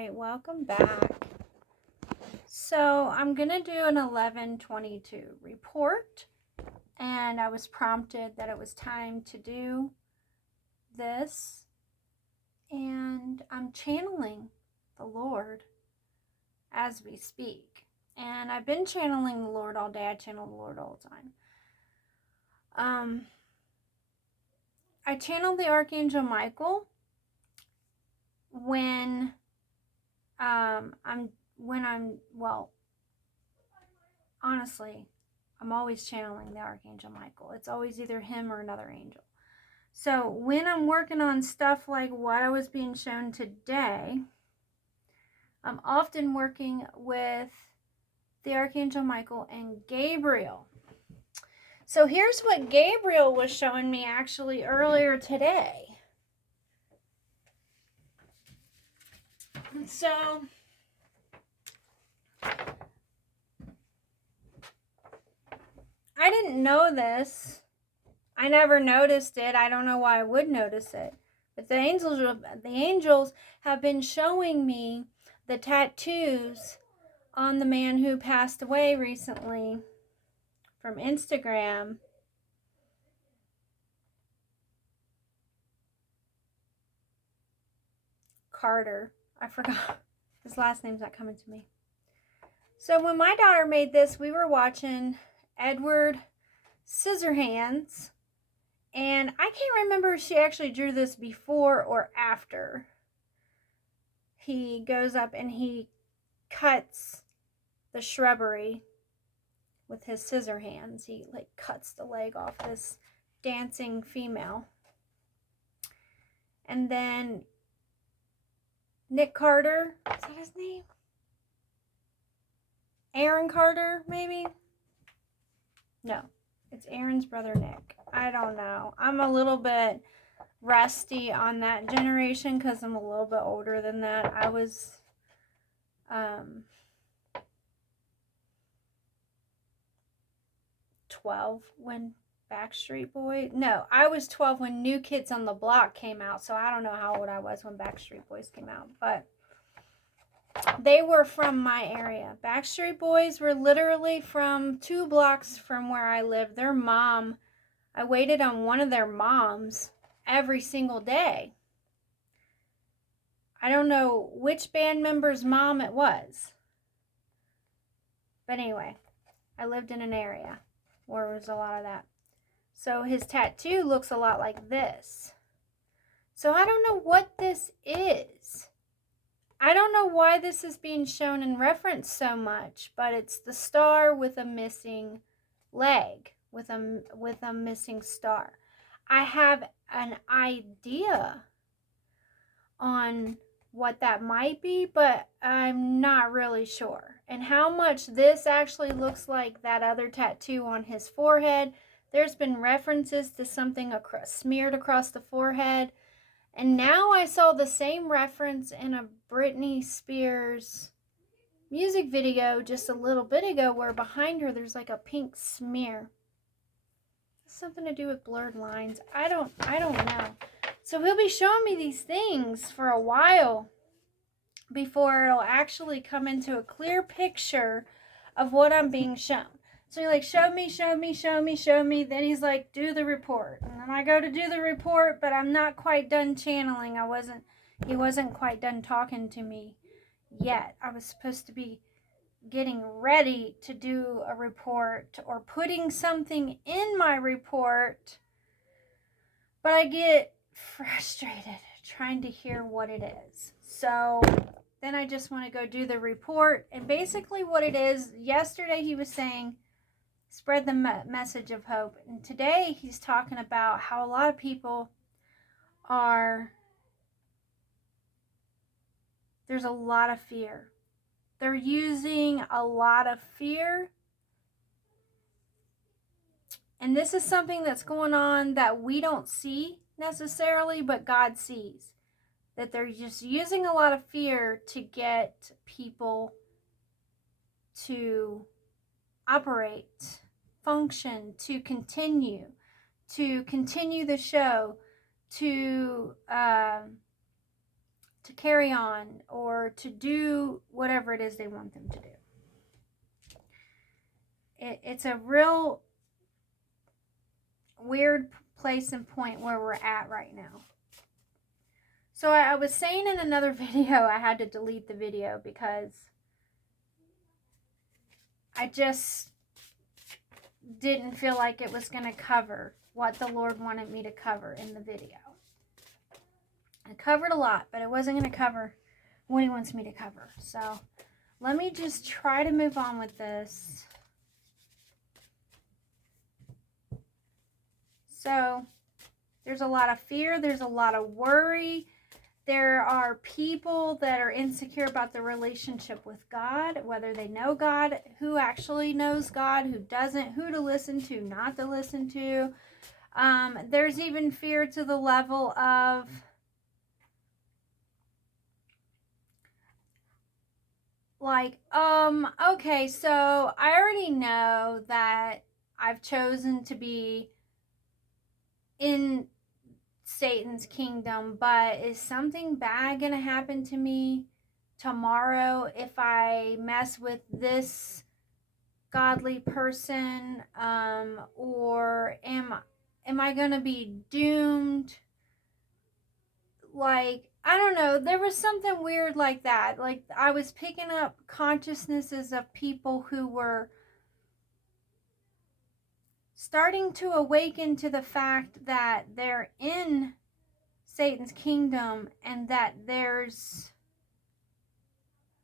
right, welcome back. So I'm going to do an 11/22 report, and I was prompted that it was time to do this, and I'm channeling the Lord as we speak. And I've been channeling the Lord all day. I channel the Lord all the time. I channeled the Archangel Michael when honestly, I'm always channeling the Archangel Michael. It's always either him or another angel. So when I'm working on stuff like what I was being shown today, I'm often working with the Archangel Michael and Gabriel. So here's what Gabriel was showing me actually earlier today. So I didn't know this. I never noticed it. I don't know why I would notice it. But the angels have been showing me the tattoos on the man who passed away recently from Instagram. Carter. I forgot. His last name's not coming to me. So when my daughter made this, we were watching Edward Scissorhands. And I can't remember if she actually drew this before or after. He goes up and he cuts the shrubbery with his scissor hands. He cuts the leg off this dancing female. And then Nick Carter, is that his name? Aaron Carter, maybe? No, it's Aaron's brother Nick. I don't know. I'm a little bit rusty on that generation because I'm a little bit older than that. I was 12 when I was 12 when New Kids on the Block came out, so I don't know how old I was when Backstreet Boys came out, but they were from my area. Backstreet Boys were literally from 2 blocks from where I lived. Their mom, I waited on one of their moms every single day. I don't know which band member's mom it was. But anyway, I lived in an area where there was a lot of that. So his tattoo looks a lot like this. So I don't know what this is. I don't know why this is being shown in reference so much, but it's the star with a missing leg, with a missing star. I have an idea on what that might be, but I'm not really sure. And how much this actually looks like that other tattoo on his forehead. There's been references to something smeared across the forehead. And now I saw the same reference in a Britney Spears music video just a little bit ago where behind her there's like a pink smear. Something to do with blurred lines. I don't know. So he'll be showing me these things for a while before it'll actually come into a clear picture of what I'm being shown. So he show me. Then he's like, do the report. And then I go to do the report, but I'm not quite done channeling. He wasn't quite done talking to me yet. I was supposed to be getting ready to do a report or putting something in my report. But I get frustrated trying to hear what it is. So then I just want to go do the report. And basically what it is, yesterday he was saying, spread the message of hope. And today he's talking about how a lot of people there's a lot of fear. They're using a lot of fear. And this is something that's going on that we don't see necessarily, but God sees. That they're just using a lot of fear to get people to operate, function, to continue the show, to to carry on or to do whatever it is they want them to do. It's a real weird place and point where we're at right now. So I was saying in another video, I had to delete the video because I just didn't feel like it was going to cover what the Lord wanted me to cover in the video. I covered a lot, but it wasn't going to cover what he wants me to cover. So let me just try to move on with this. So there's a lot of fear. There's a lot of worry. There are people that are insecure about their relationship with God, whether they know God, who actually knows God, who doesn't, who to listen to, not to listen to. There's even fear to the level of like, okay, so I already know that I've chosen to be in Satan's kingdom, but is something bad gonna happen to me tomorrow if I mess with this godly person? Or am I gonna be doomed? Like, I don't know, there was something weird like that. Like, I was picking up consciousnesses of people who were starting to awaken to the fact that they're in Satan's kingdom and that there's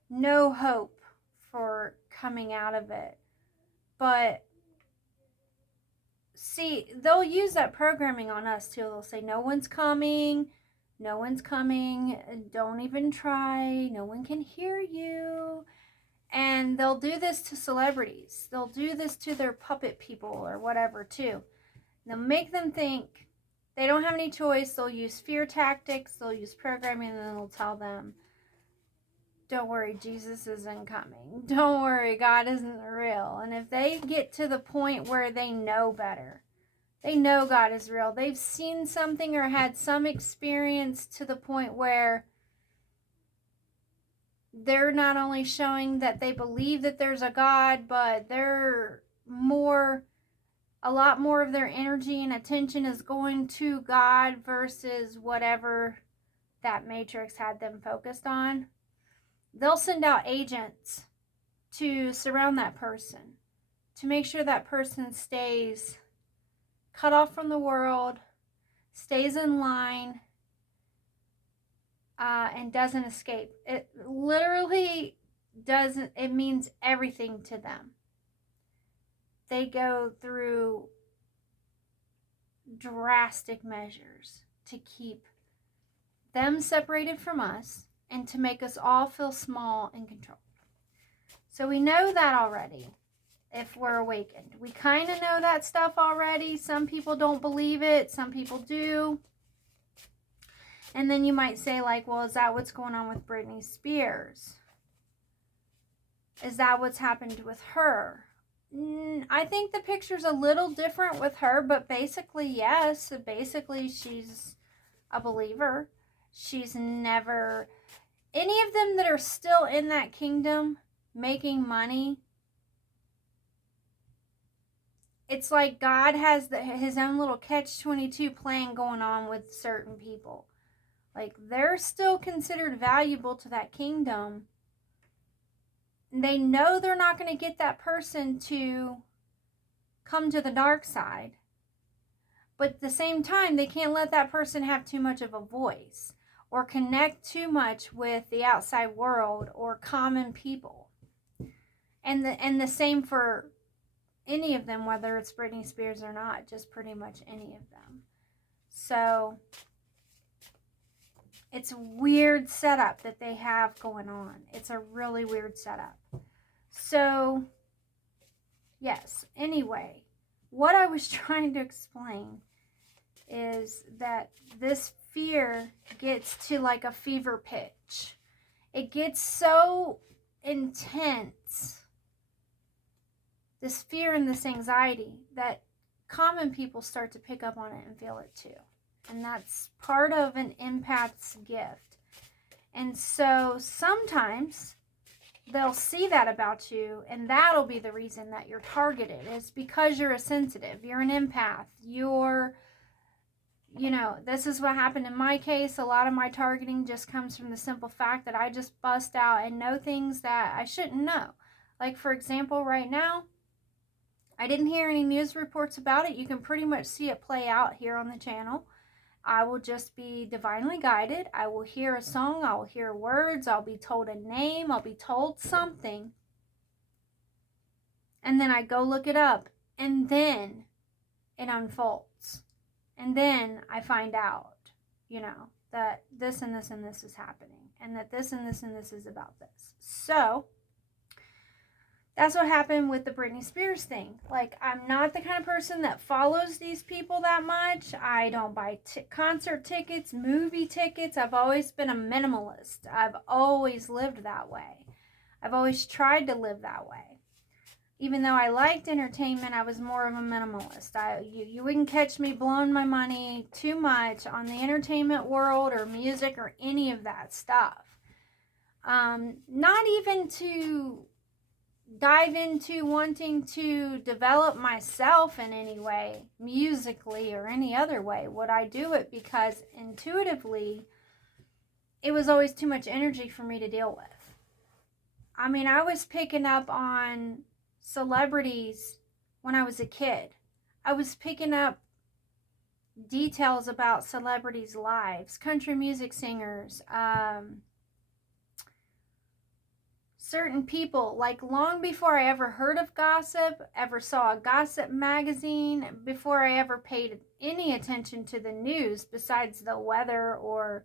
no hope for coming out of it. But see, they'll use that programming on us too. They'll say, no one's coming, don't even try, no one can hear you. And they'll do this to celebrities. They'll do this to their puppet people or whatever too. They'll make them think they don't have any choice. They'll use fear tactics. They'll use programming, and then they'll tell them, don't worry, Jesus isn't coming. Don't worry, God isn't real. And if they get to the point where they know better, they know God is real, they've seen something or had some experience to the point where they're not only showing that they believe that there's a God, but they're a lot more of their energy and attention is going to God versus whatever that matrix had them focused on. They'll send out agents to surround that person, to make sure that person stays cut off from the world, stays in line, and doesn't escape. It literally doesn't, it means everything to them. They go through drastic measures to keep them separated from us and to make us all feel small and controlled. So we know that already if we're awakened. We kind of know that stuff already. Some people don't believe it. Some people do. And then you might say, like, well, is that what's going on with Britney Spears? Is that what's happened with her? I think the picture's a little different with her, but basically, yes. Basically, she's a believer. She's never... Any of them that are still in that kingdom making money, it's like God has his own little catch-22 plan going on with certain people. Like, they're still considered valuable to that kingdom. They know they're not going to get that person to come to the dark side. But at the same time, they can't let that person have too much of a voice or connect too much with the outside world or common people. And the same for any of them, whether it's Britney Spears or not, just pretty much any of them. So it's a weird setup that they have going on. It's a really weird setup. So, yes. Anyway, what I was trying to explain is that this fear gets to like a fever pitch. It gets so intense, this fear and this anxiety, that common people start to pick up on it and feel it too. And that's part of an empath's gift. And so sometimes they'll see that about you, and that'll be the reason that you're targeted. It's because you're a sensitive, you're an empath, this is what happened in my case. A lot of my targeting just comes from the simple fact that I just bust out and know things that I shouldn't know. Like, for example, right now, I didn't hear any news reports about it. You can pretty much see it play out here on the channel. I will just be divinely guided. I will hear a song. I will hear words. I'll be told a name. I'll be told something. And then I go look it up. And then it unfolds. And then I find out, that this and this and this is happening. And that this and this and this is about this. So that's what happened with the Britney Spears thing. Like, I'm not the kind of person that follows these people that much. I don't buy concert tickets, movie tickets. I've always been a minimalist. I've always lived that way. I've always tried to live that way. Even though I liked entertainment, I was more of a minimalist. You wouldn't catch me blowing my money too much on the entertainment world or music or any of that stuff. Not even to dive into wanting to develop myself in any way, musically or any other way. Would I do it because intuitively it was always too much energy for me to deal with. I mean, I was picking up on celebrities when I was a kid. I was picking up details about celebrities' lives, country music singers, certain people, like long before I ever heard of gossip, ever saw a gossip magazine, before I ever paid any attention to the news besides the weather or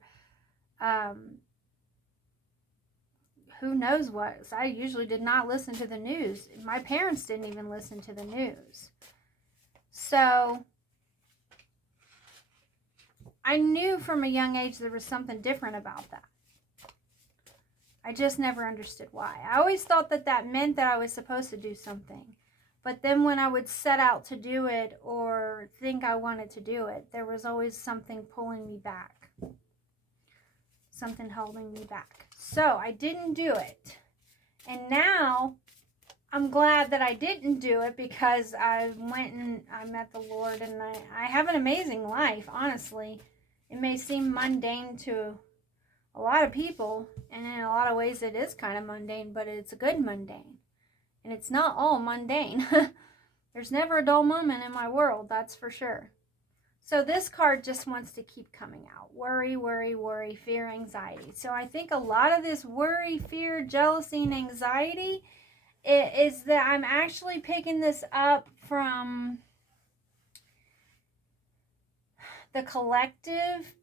who knows what. I usually did not listen to the news. My parents didn't even listen to the news. So I knew from a young age there was something different about that. I just never understood why. I always thought that meant that I was supposed to do something. But then when I would set out to do it or think I wanted to do it, there was always something pulling me back. Something holding me back. So I didn't do it. And now I'm glad that I didn't do it because I went and I met the Lord and I have an amazing life, honestly. It may seem mundane to a lot of people, and in a lot of ways it is kind of mundane, but it's a good mundane. And it's not all mundane. There's never a dull moment in my world, that's for sure. So this card just wants to keep coming out. Worry, worry, worry, fear, anxiety. So I think a lot of this worry, fear, jealousy, and anxiety is that I'm actually picking this up from the collective.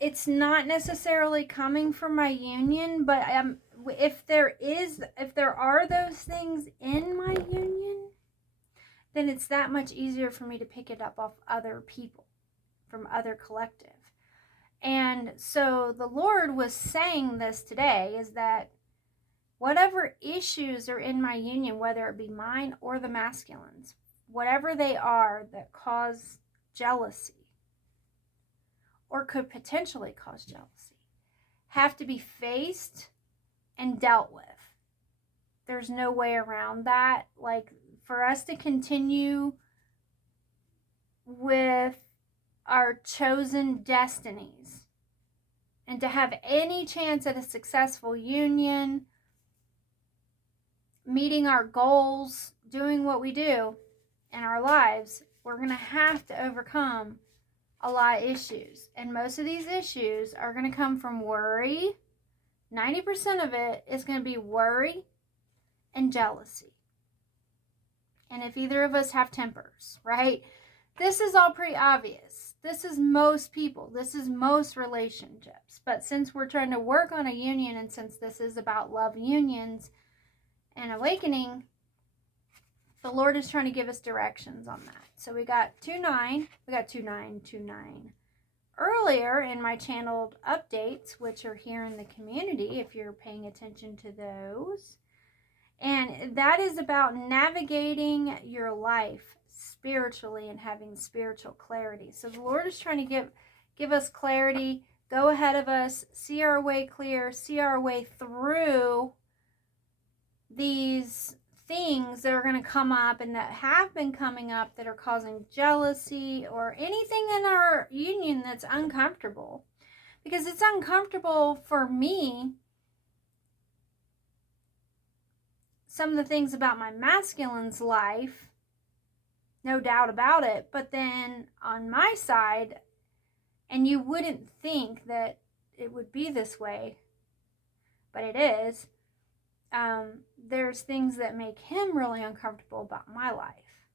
It's not necessarily coming from my union, but if there are those things in my union, then it's that much easier for me to pick it up off other people, from other collective. And so the Lord was saying this today, is that whatever issues are in my union, whether it be mine or the masculines, whatever they are that cause jealousy, or could potentially cause jealousy, have to be faced and dealt with. There's no way around that. Like, for us to continue with our chosen destinies and to have any chance at a successful union, meeting our goals, doing what we do in our lives, we're going to have to overcome a lot of issues. And most of these issues are going to come from worry. 90% of it is going to be worry and jealousy. And if either of us have tempers, right? This is all pretty obvious. This is most people. This is most relationships. But since we're trying to work on a union, and since this is about love unions and awakening, the Lord is trying to give us directions on that. So we got 2-9. We got 2-9 earlier in my channeled updates, which are here in the community if you're paying attention to those. And that is about navigating your life spiritually and having spiritual clarity. So the Lord is trying to give us clarity go ahead of us, see our way clear, see our way through these things that are going to come up and that have been coming up that are causing jealousy or anything in our union that's uncomfortable. Because it's uncomfortable for me, some of the things about my masculine's life, no doubt about it, but then on my side, and you wouldn't think that it would be this way, but it is. There's things that make him really uncomfortable about my life.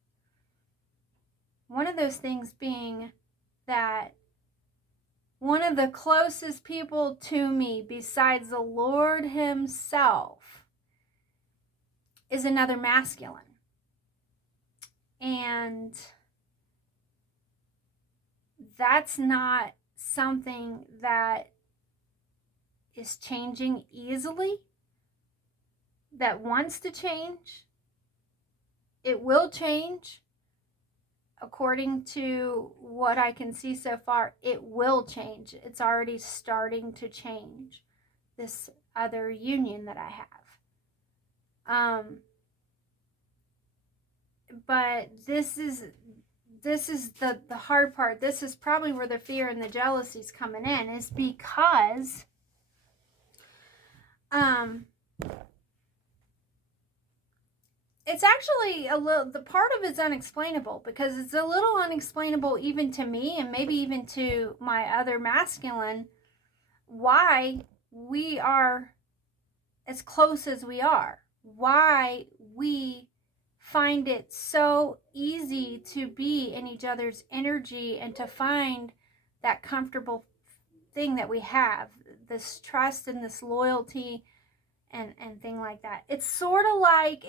One of those things being that one of the closest people to me besides the Lord himself is another masculine. And that's not something that is changing easily, that wants to change. It will change. According to what I can see so far, it will change. It's already starting to change, this other union that I have. But this is the hard part. This is probably where the fear and the jealousy is coming in, is because it's actually a little, the part of it's unexplainable, because it's a little unexplainable even to me and maybe even to my other masculine, why we are as close as we are, why we find it so easy to be in each other's energy and to find that comfortable thing that we have, this trust and this loyalty and thing like that. It's sort of like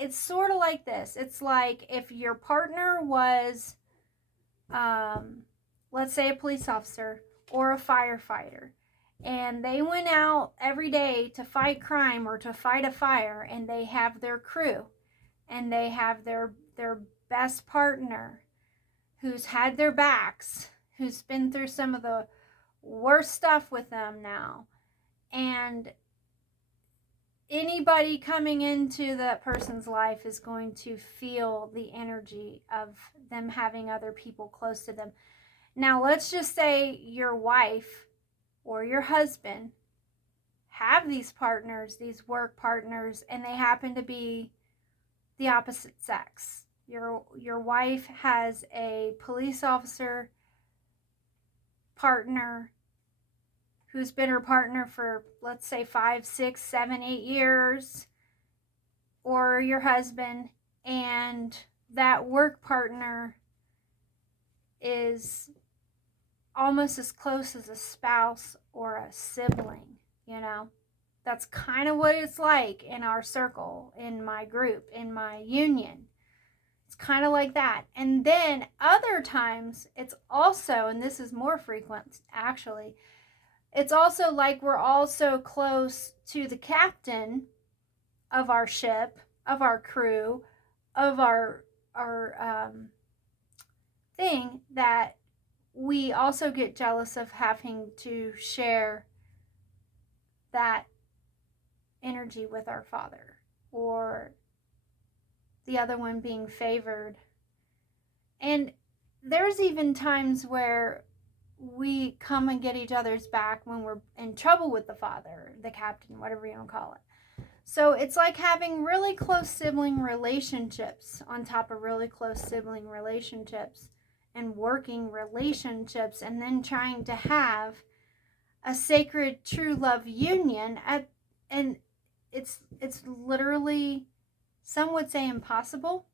this. It's like if your partner was, let's say a police officer or a firefighter, and they went out every day to fight crime or to fight a fire, and they have their crew, and they have their best partner who's had their backs, who's been through some of the worst stuff with them now, and anybody coming into that person's life is going to feel the energy of them having other people close to them. Now, let's just say your wife or your husband have these partners, these work partners, and they happen to be the opposite sex. Your wife has a police officer partner who's been her partner for, let's say, 5, 6, 7, 8 years, or your husband, and that work partner is almost as close as a spouse or a sibling, That's kind of what it's like in our circle, in my group, in my union. It's kind of like that. And then other times, it's also, and this is more frequent actually, it's also like we're also close to the captain of our ship, of our crew, of our thing, that we also get jealous of having to share that energy with our father, or the other one being favored. And there's even times where we come and get each other's back when we're in trouble with the father, the captain, whatever you want to call it. So it's like having really close sibling relationships on top of really close sibling relationships and working relationships, and then trying to have a sacred true love union and it's literally, some would say, impossible,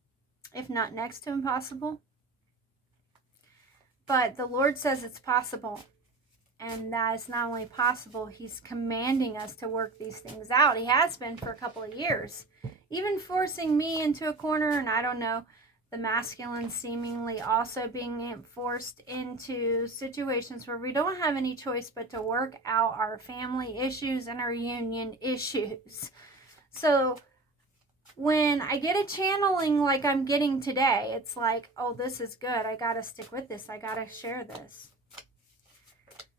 if not next to impossible. But the Lord says it's possible. And that is not only possible, he's commanding us to work these things out. He has been for a couple of years, even forcing me into a corner, and I don't know, the masculine seemingly also being forced into situations where we don't have any choice but to work out our family issues and our union issues. So when I get a channeling like I'm getting today, it's like, oh, this is good. I got to stick with this. I got to share this.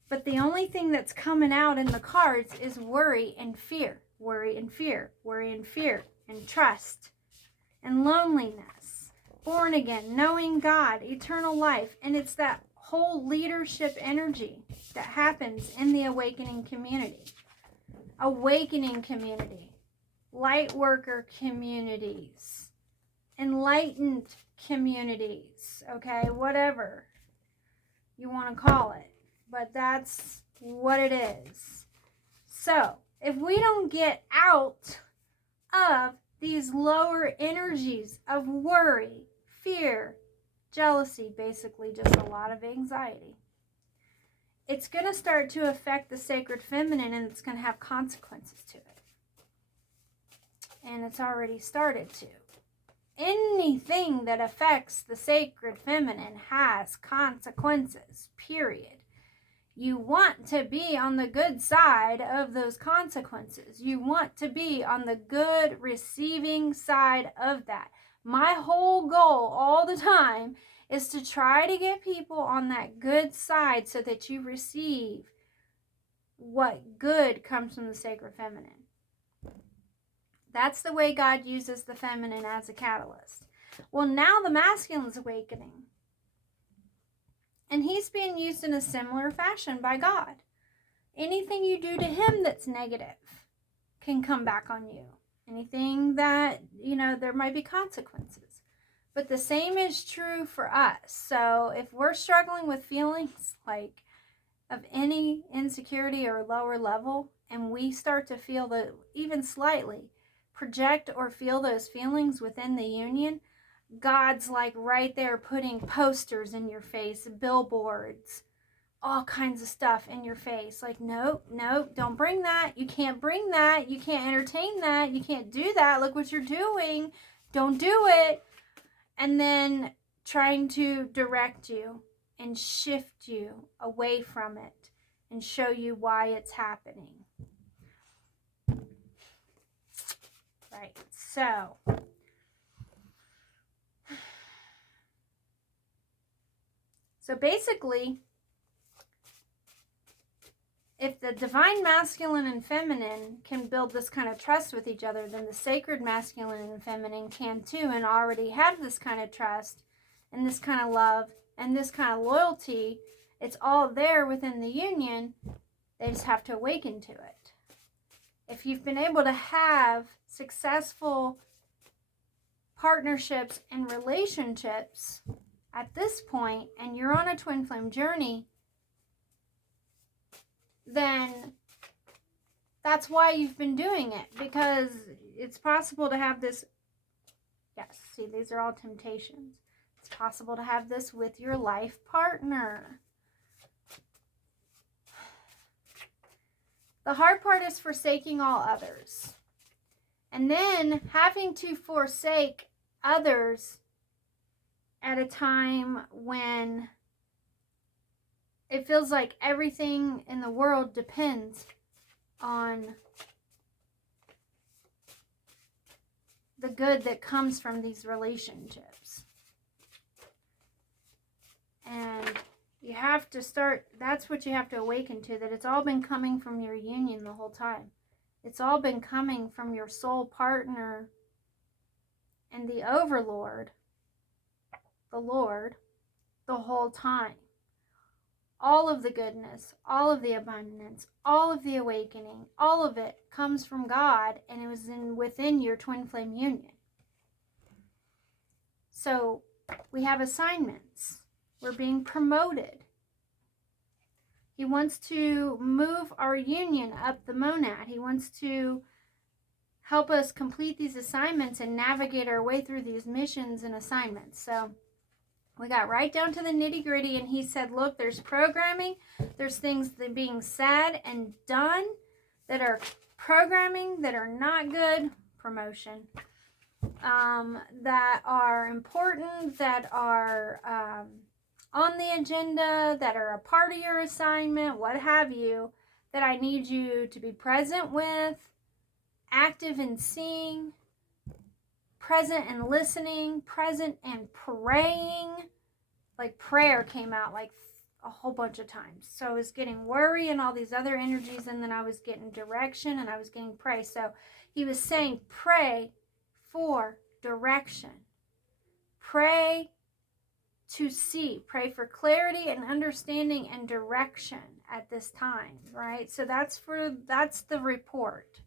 But the only thing that's coming out in the cards is worry and fear. Worry and fear. Worry and fear. And trust. And loneliness. Born again. Knowing God. Eternal life. And it's that whole leadership energy that happens in the awakening community. Awakening community. Light worker communities. Enlightened communities. Okay? Whatever you want to call it. But that's what it is. So, if we don't get out of these lower energies of worry, fear, jealousy, basically just a lot of anxiety, it's going to start to affect the sacred feminine, and it's going to have consequences to it. And it's already started to. Anything that affects the sacred feminine has consequences, period. You want to be on the good side of those consequences. You want to be on the good receiving side of that. My whole goal all the time is to try to get people on that good side so that you receive what good comes from the sacred feminine. That's the way God uses the feminine as a catalyst. Well, now the masculine's awakening. And he's being used in a similar fashion by God. Anything you do to him that's negative can come back on you. Anything that, there might be consequences. But the same is true for us. So if we're struggling with feelings like of any insecurity or lower level, and we start to feel even slightly project or feel those feelings within the union, God's like right there putting posters in your face, billboards, all kinds of stuff in your face. Like, nope, don't bring that. You can't bring that. You can't entertain that. You can't do that. Look what you're doing. Don't do it. And then trying to direct you and shift you away from it and show you why it's happening. Right, So basically, if the divine masculine and feminine can build this kind of trust with each other, then the sacred masculine and feminine can too, and already have this kind of trust and this kind of love and this kind of loyalty. It's all there within the union. They just have to awaken to it. If you've been able to have successful partnerships and relationships at this point, and you're on a twin flame journey, then that's why you've been doing it, because it's possible to have this. Yes, see, these are all temptations. It's possible to have this with your life partner. The hard part is forsaking all others. And then having to forsake others at a time when it feels like everything in the world depends on the good that comes from these relationships. And you have to start, that's what you have to awaken to, that it's all been coming from your union the whole time. It's all been coming from your soul partner and the overlord, the Lord, the whole time. All of the goodness, all of the abundance, all of the awakening, all of it comes from God, and it was within your twin flame union. So we have assignments. We're being promoted. He wants to move our union up the monad. He wants to help us complete these assignments and navigate our way through these missions and assignments. So we got right down to the nitty-gritty, and he said, look, there's programming. There's things that are being said and done that are programming that are not good. Promotion. That are important, that are on the agenda, that are a part of your assignment, what have you, that I need you to be present with, active in seeing, present and listening, present and praying. Like prayer came out like a whole bunch of times. So I was getting worry and all these other energies, and then I was getting direction and I was getting pray. So he was saying, pray for direction. Pray to see. Pray for clarity and understanding and direction at this time, right? So that's the report.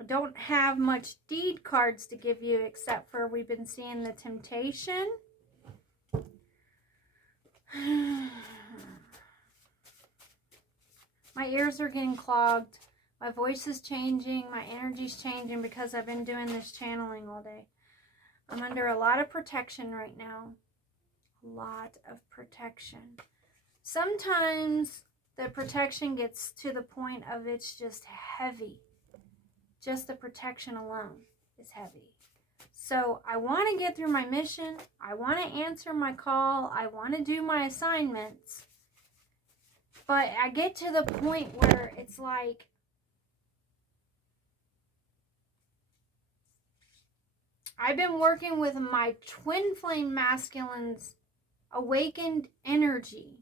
I don't have much deed cards to give you, except for we've been seeing the temptation. My ears are getting clogged. My voice is changing. My energy's changing because I've been doing this channeling all day. I'm under a lot of protection right now. A lot of protection. Sometimes the protection gets to the point of it's just heavy. Just the protection alone is heavy. So I want to get through my mission. I want to answer my call. I want to do my assignments. But I get to the point where it's like, I've been working with my twin flame masculine's awakened energy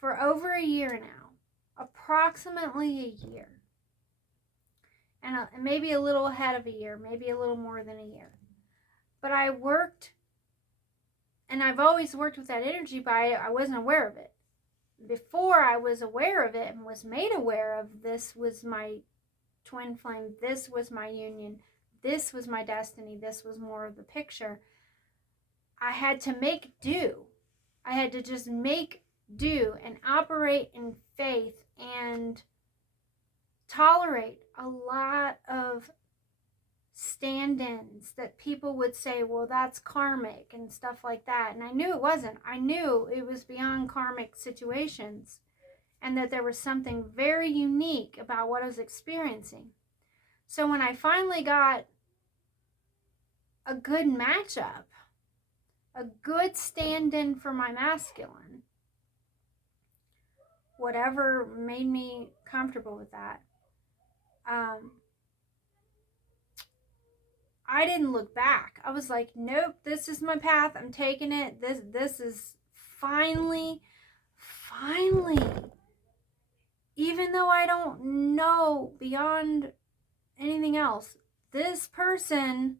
for over a year now. Approximately a year. And maybe a little ahead of a year, maybe a little more than a year. But I worked, and I've always worked with that energy, but I wasn't aware of it. Before I was aware of it and was made aware of, this was my twin flame, this was my union, this was my destiny, this was more of the picture. I had to make do. I had to just make do and operate in faith and tolerate a lot of stand-ins that people would say, well, that's karmic and stuff like that. And I knew it wasn't. I knew it was beyond karmic situations, and that there was something very unique about what I was experiencing. So when I finally got a good matchup, a good stand-in for my masculine, whatever made me comfortable with that, I didn't look back. I was like, nope, this is my path. I'm taking it. This is finally, even though I don't know beyond anything else, this person,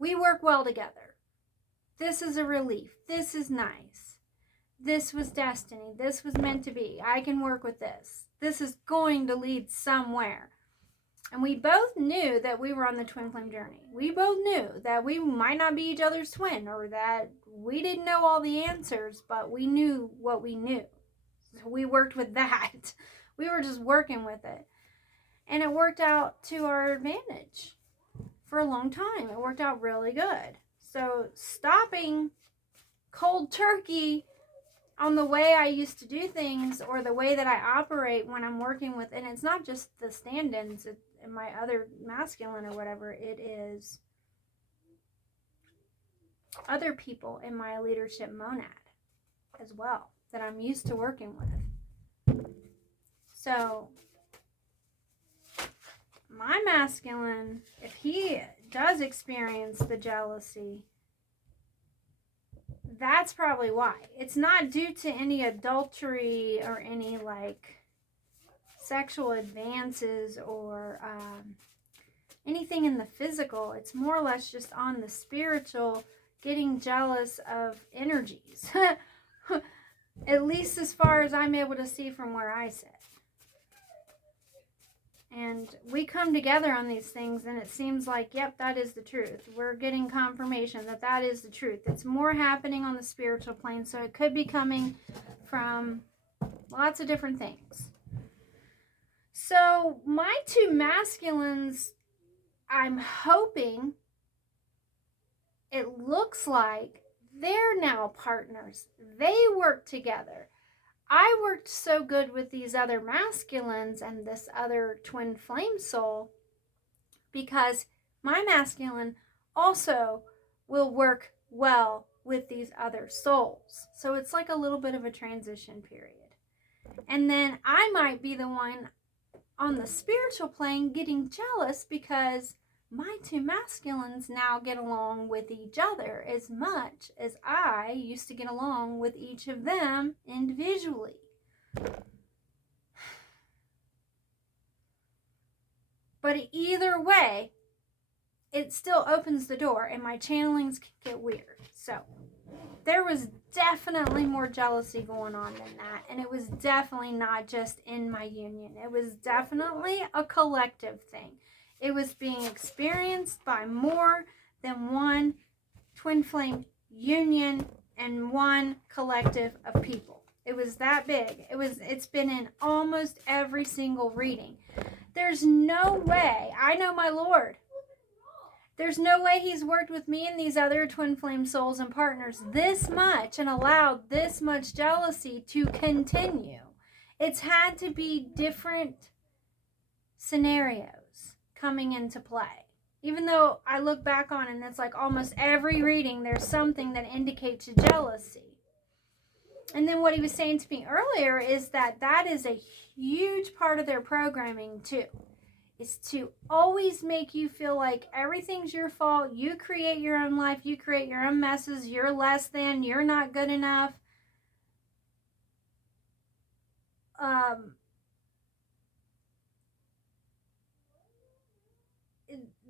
we work well together. This is a relief. This is nice. This was destiny. This was meant to be. I can work with this. This is going to lead somewhere. And we both knew that we were on the twin flame journey. We both knew that we might not be each other's twin, or that we didn't know all the answers, but we knew what we knew. So we worked with that. We were just working with it. And it worked out to our advantage for a long time. It worked out really good. So stopping cold turkey on the way I used to do things, or the way that I operate when I'm working with, and it's not just the stand-ins and my other masculine or whatever, it is other people in my leadership monad as well that I'm used to working with. So my masculine, if he does experience the jealousy, that's probably why. It's not due to any adultery or any like sexual advances or anything in the physical. It's more or less just on the spiritual, getting jealous of energies. At least as far as I'm able to see from where I sit. And we come together on these things, and it seems like, yep, that is the truth. We're getting confirmation that that is the truth. It's more happening on the spiritual plane, so it could be coming from lots of different things. So my two masculines, I'm hoping, it looks like they're now partners. They work together. I worked so good with these other masculines and this other twin flame soul because my masculine also will work well with these other souls. So it's like a little bit of a transition period. And then I might be the one on the spiritual plane getting jealous because my two masculines now get along with each other as much as I used to get along with each of them individually. But either way, it still opens the door, and my channelings can get weird. So there was definitely more jealousy going on than that, and it was definitely not just in my union. It was definitely a collective thing. It was being experienced by more than one twin flame union and one collective of people. It was that big. It's been in almost every single reading. There's no way, I know my Lord, there's no way he's worked with me and these other twin flame souls and partners this much and allowed this much jealousy to continue. It's had to be different scenarios coming into play. Even though I look back on it and it's like almost every reading, there's something that indicates jealousy. And then what he was saying to me earlier is that that is a huge part of their programming too. Is to always make you feel like everything's your fault. You create your own life. You create your own messes. You're less than. You're not good enough.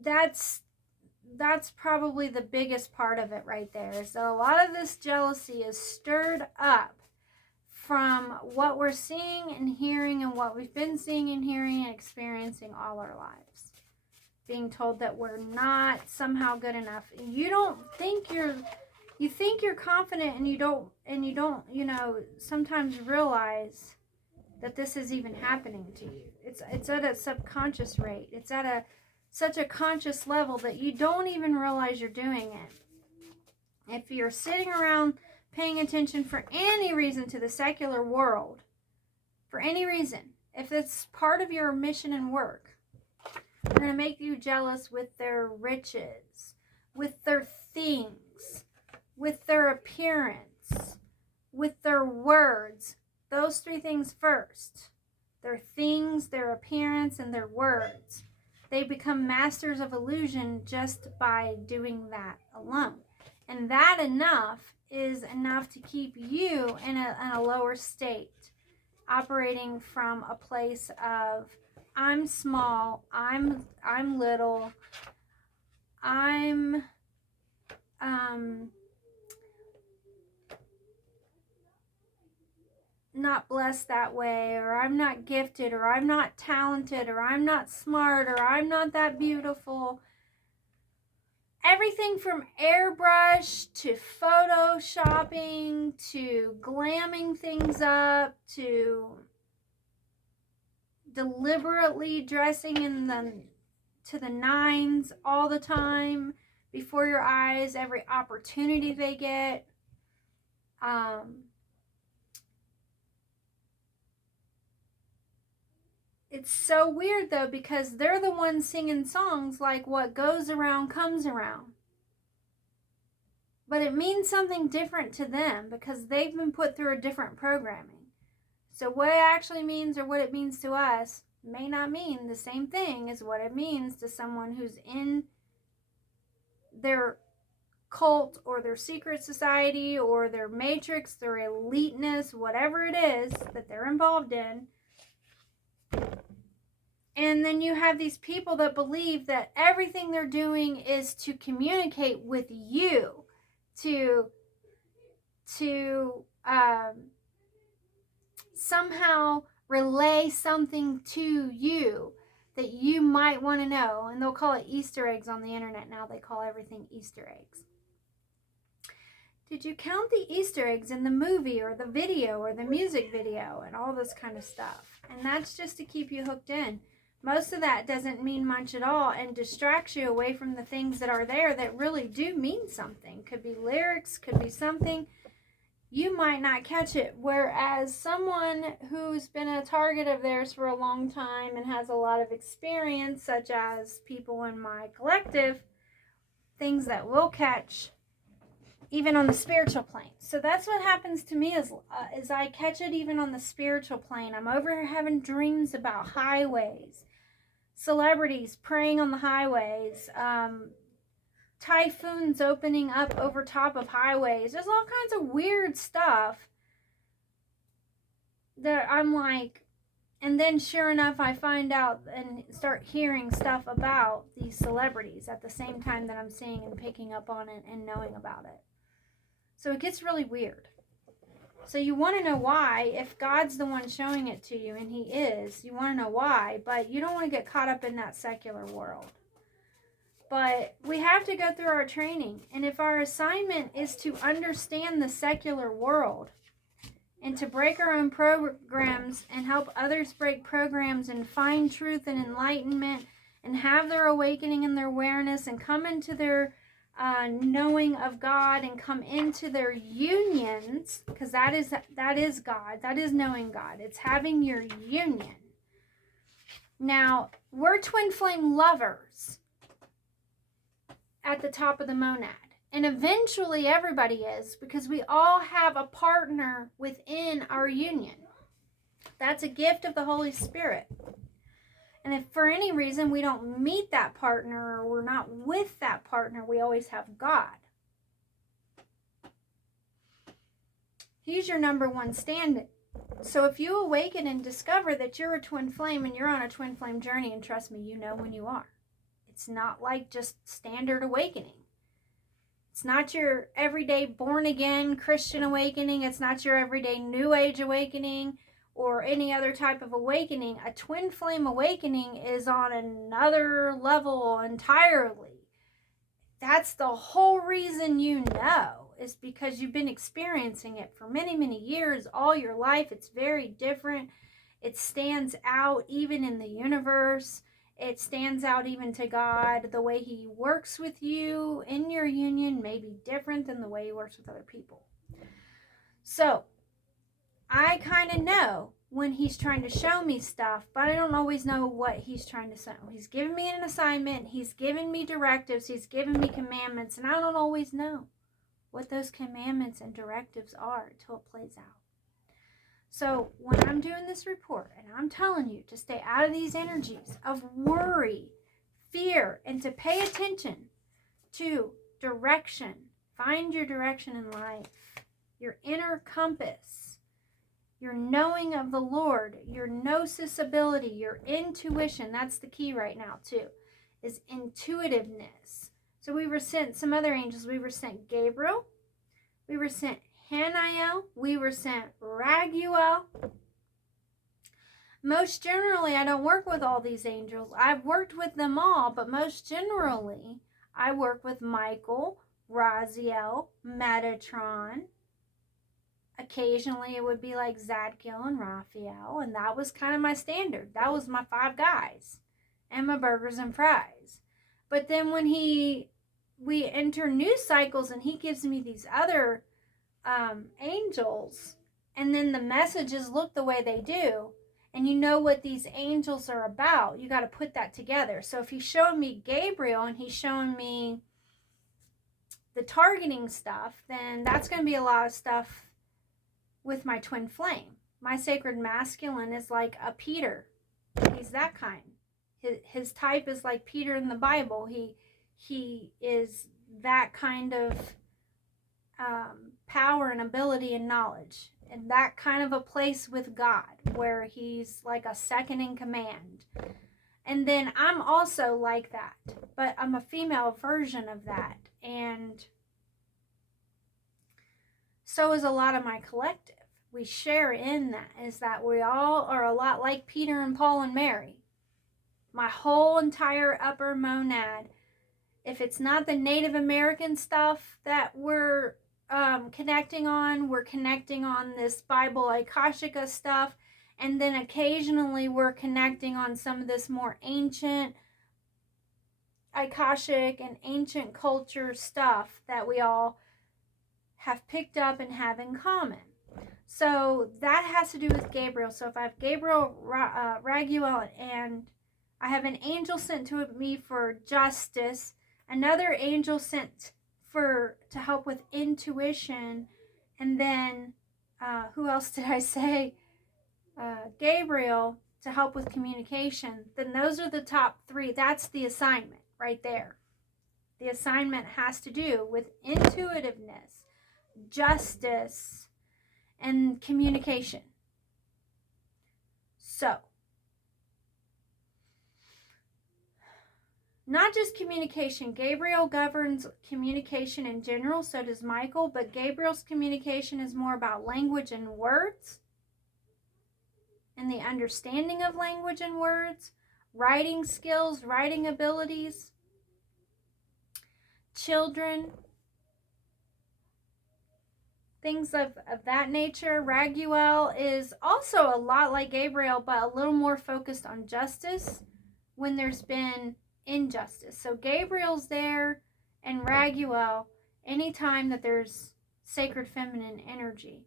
That's probably the biggest part of it right there. Is that a lot of this jealousy is stirred up from what we're seeing and hearing and what we've been seeing and hearing and experiencing all our lives. Being told that we're not somehow good enough. You think you're confident and you don't, sometimes realize that this is even happening to you. It's at a subconscious rate. It's at such a conscious level that you don't even realize you're doing it. If you're sitting around paying attention for any reason to the secular world, for any reason, if it's part of your mission and work, they're going to make you jealous with their riches, with their things, with their appearance, with their words. Those three things first. Their things, their appearance, and their words. They become masters of illusion just by doing that alone. And that is enough to keep you in a lower state, operating from a place of I'm small, I'm little, I'm not blessed that way, or I'm not gifted, or I'm not talented, or I'm not smart, or I'm not that beautiful. Everything from airbrush to photoshopping to glamming things up to deliberately dressing to the nines all the time before your eyes, every opportunity they get. It's so weird though, because they're the ones singing songs like what goes around comes around. But it means something different to them because they've been put through a different programming. So what it actually means or what it means to us may not mean the same thing as what it means to someone who's in their cult or their secret society or their matrix, their eliteness, whatever it is that they're involved in. And then you have these people that believe that everything they're doing is to communicate with you, to somehow relay something to you that you might want to know. And they'll call it Easter eggs on the internet now. They call everything Easter eggs. Did you count the Easter eggs in the movie or the video or the music video and all this kind of stuff? And that's just to keep you hooked in. Most of that doesn't mean much at all and distracts you away from the things that are there that really do mean something. Could be lyrics, could be something. You might not catch it. Whereas someone who's been a target of theirs for a long time and has a lot of experience, such as people in my collective, things that will catch even on the spiritual plane. So that's what happens to me is I catch it even on the spiritual plane. I'm over here having dreams about highways, celebrities praying on the highways, typhoons opening up over top of highways. There's all kinds of weird stuff that I'm like, and then sure enough, I find out and start hearing stuff about these celebrities at the same time that I'm seeing and picking up on it and knowing about it. So it gets really weird. So you want to know why. If God's the one showing it to you, and he is, you want to know why, but you don't want to get caught up in that secular world. But we have to go through our training. And if our assignment is to understand the secular world and to break our own programs and help others break programs and find truth and enlightenment and have their awakening and their awareness and come into their knowing of God and come into their unions, because that is God, that is knowing God. It's having your union. Now, we're twin flame lovers at the top of the monad. And eventually everybody is, because we all have a partner within our union. That's a gift of the Holy Spirit. And if for any reason we don't meet that partner or we're not with that partner, we always have God. He's your number one stand-in. So if you awaken and discover that you're a twin flame and you're on a twin flame journey, and trust me, you know when you are. It's not like just standard awakening. It's not your everyday born-again Christian awakening. It's not your everyday New Age awakening or any other type of awakening. A twin flame awakening is on another level entirely. That's the whole reason you know, is because you've been experiencing it for many, many years, all your life. It's very different. It stands out even in the universe. It stands out even to God. The way he works with you in your union may be different than the way he works with other people. So, I kind of know when he's trying to show me stuff, but I don't always know what he's trying to show. He's giving me an assignment. He's giving me directives. He's giving me commandments, and I don't always know what those commandments and directives are until it plays out. So when I'm doing this report and I'm telling you to stay out of these energies of worry, fear, and to pay attention to direction, find your direction in life, your inner compass, your knowing of the Lord, your gnosis ability, your intuition, that's the key right now too, is intuitiveness. So we were sent some other angels. We were sent Gabriel, we were sent Haniel, we were sent Raguel. Most generally, I don't work with all these angels. I've worked with them all, but most generally, I work with Michael, Raziel, Metatron. Occasionally, it would be like Zadkiel and Raphael, and that was kind of my standard. That was my 5 guys and my burgers and fries. But then when we enter new cycles and he gives me these other angels, and then the messages look the way they do, and you know what these angels are about, you got to put that together. So if he's showing me Gabriel and he's showing me the targeting stuff, then that's going to be a lot of stuff with my twin flame. My sacred masculine is like a Peter. He's that kind. His type is like Peter in the Bible. He is that kind of power and ability and knowledge, and that kind of a place with God where he's like a second in command. And then I'm also like that, but I'm a female version of that, and so is a lot of my collective. We share in that, is that we all are a lot like Peter and Paul and Mary. My whole entire upper monad, if it's not the Native American stuff that we're connecting on, we're connecting on this Bible Akashica stuff, and then occasionally we're connecting on some of this more ancient Akashic and ancient culture stuff that we all have picked up and have in common. So that has to do with Gabriel. So if I have Gabriel, Raguel, and I have an angel sent to me for justice, another angel sent to help with intuition, and then who else did I say? Gabriel, to help with communication, then those are the top 3. That's the assignment right there. The assignment has to do with intuitiveness, justice, and communication. So, not just communication. Gabriel governs communication in general, so does Michael, but Gabriel's communication is more about language and words, and the understanding of language and words, writing skills, writing abilities, children, things of that nature. Raguel is also a lot like Gabriel, but a little more focused on justice when there's been injustice. So Gabriel's there, and Raguel anytime that there's sacred feminine energy.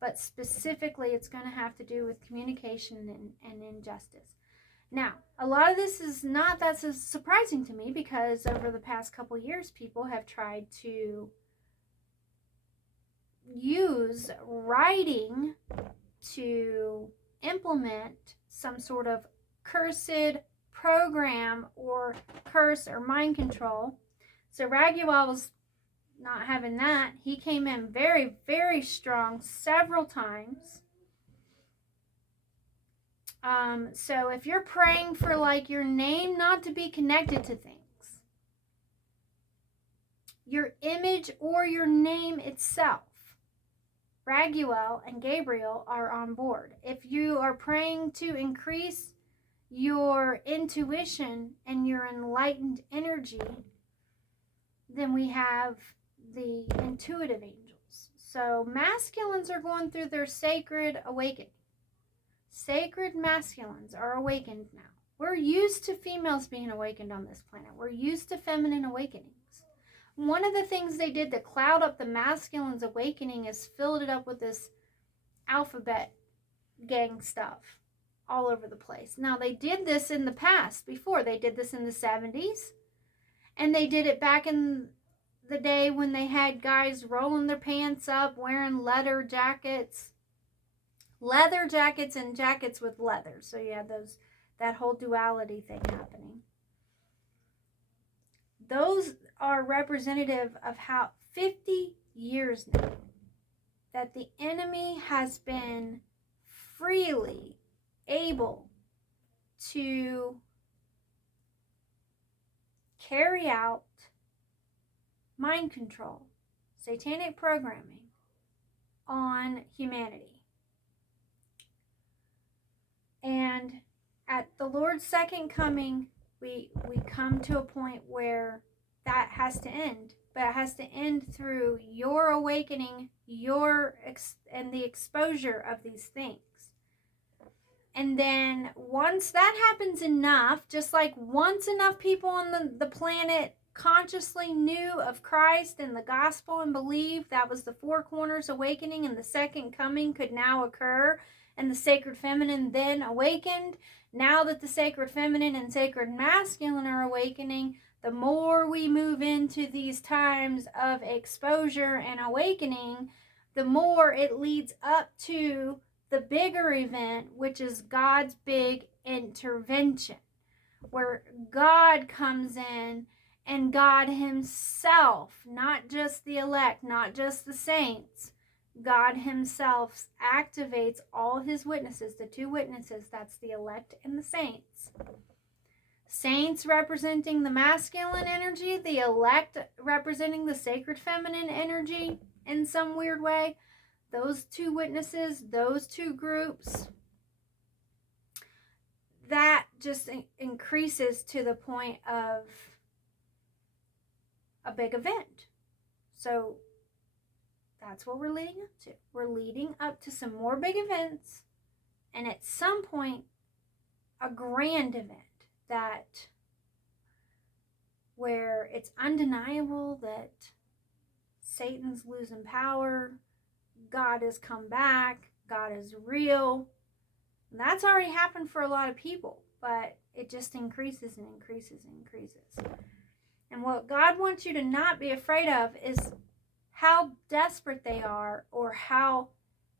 But specifically, it's going to have to do with communication and injustice. Now, a lot of this is not that surprising to me, because over the past couple years, people have tried to use writing to implement some sort of cursed program or curse or mind control. So Raguel was not having that. He came in very, very strong several times. So if you're praying for like your name not to be connected to things, your image or your name itself, Raguel and Gabriel are on board. If you are praying to increase your intuition and your enlightened energy, then we have the intuitive angels. So masculines are going through their sacred awakening. Sacred masculines are awakened now. We're used to females being awakened on this planet. We're used to feminine awakenings. One of the things they did to cloud up the masculine's awakening is filled it up with this alphabet gang stuff all over the place. Now, they did this in the past before. They did this in the 70s. And they did it back in the day when they had guys rolling their pants up, wearing leather jackets and jackets with leather. So you had that whole duality thing happening. Those are representative of how 50 years now that the enemy has been freely able to carry out mind control, satanic programming on humanity. And at the Lord's second coming, we come to a point where that has to end. But it has to end through your awakening, and the exposure of these things. And then once that happens enough, just like once enough people on the planet consciously knew of Christ and the gospel and believed, that was the four corners awakening, and the second coming could now occur, and the sacred feminine then awakened. Now that the sacred feminine and sacred masculine are awakening, the more we move into these times of exposure and awakening, the more it leads up to the bigger event, which is God's big intervention, where God comes in, and God himself, not just the elect, not just the saints, God himself activates all his witnesses, the two witnesses, that's the elect and the saints. Saints representing the masculine energy, the elect representing the sacred feminine energy in some weird way. Those two witnesses, those two groups, that just increases to the point of a big event. So that's what we're leading up to. We're leading up to some more big events, and at some point, a grand event where it's undeniable that Satan's losing power, God has come back, God is real. And that's already happened for a lot of people, but it just increases and increases and increases. And what God wants you to not be afraid of is how desperate they are, or how